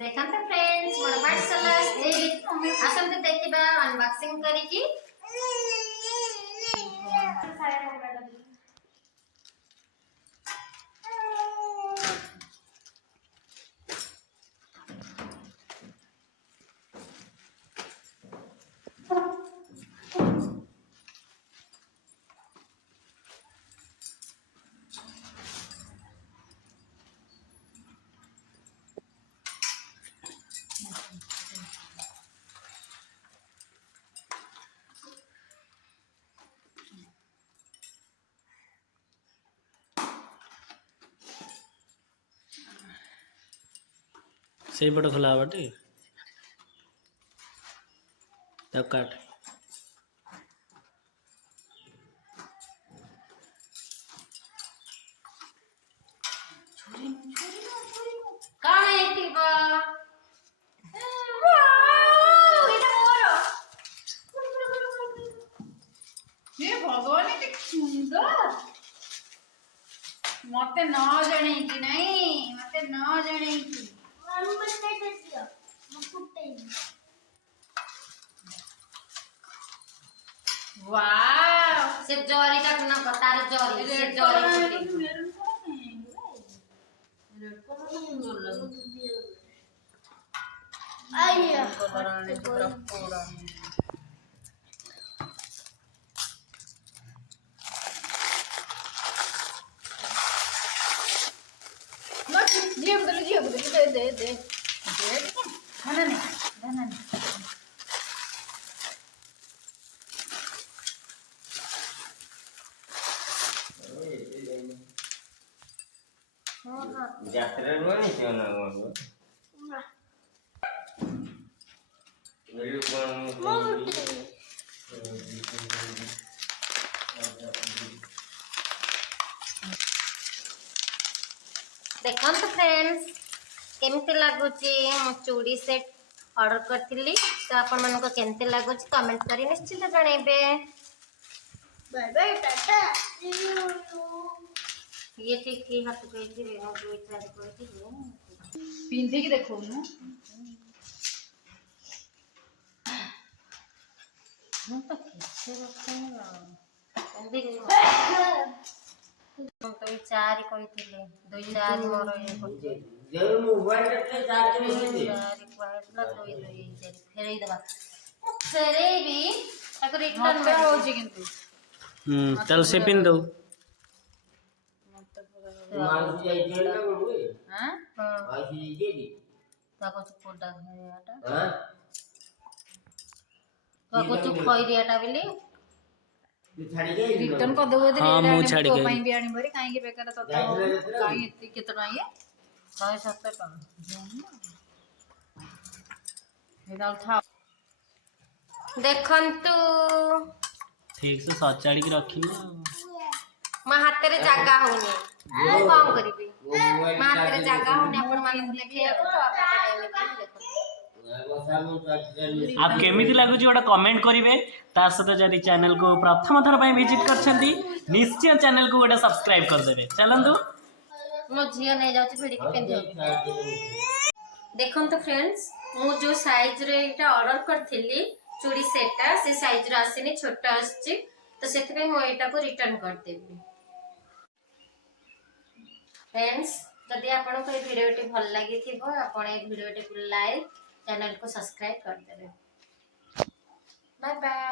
देखते फ्रेंड्स मोर पाठशाला आसते देखा अनबॉक्सिंग करिकी से पट खोला बाटे तब काट कौन है टीबा ये भगवान एते सुंदर मते न जणे कि नहीं मते न जणे कि मालूम बस कर दिया मैं फुटते वाव से जरी का ना बतार जरी से जरी छुटी मेरून कौन है रेड कलर में बोल आइए कलर आने की तरफ पूरा जियो बदल दे खाना नहीं যাত্রা রোনি চনা গো মেরু কোন देखंतु फ्रेंड्स केमती लागुची मो चूड़ी सेट ऑर्डर करथिली तो आपण मन को केमती लागुची कमेंट करी निश्चित जणेबे बाय बाय टाटा ये ठीक की हाथ पे थी रे जो विचार करती है पिंधे की देखो नु हम तो कैसे रखते हैं देख हम तो विचार करथिले दो चार मोर ये करते যেন মোবাইল তে চার্জ নেই चार क्वाइट दो फेरे दबा फेरे भी ताको रिटर्न मते होची किंतु चल से पिन दो মাছ যাইছে না বাবু हां हां আসি যাইছে ताको कोडा है आटा হ্যাঁ ताको खई दियाटा बिली তুই ছাড়ি যাই रिटर्न कर दो दे हाँ, मुँह छाड़ी तो गई। पई भी आनी बरी काहे के बेकार तो काहे इतनी कितना ये 170 टका इधर उठा देखंतु ठीक से सचाड़ी की रखी ना मा हाथ रे जागा होनी मु काम करबी मा हाथ रे जागा होनी आपण मान देखे तो आपण देखो आप केमिति लागुची गोटे कमेंट करेंगे तार सहित जदि चैनल को प्रथम थर पर विजिट करछंती निश्चय चैनल को गोटे सब्सक्राइब कर देबे चलंतु मो झियो नै जाउची भिडी के पेंधे देखन तो फ्रेंड्स मु जो साइज रे एटा ऑर्डर करथिली चूड़ी सेटटा से साइज रे आसीनी छोटा आछी तो सेति पे मो एटा को रिटर्न कर देबी फ्रेंड्स जदि आपन को ए वीडियोटी भल लागि थिबो आपन ए वीडियोटी को लाइक चैनल को सब्सक्राइब कर देबे बाय बाय।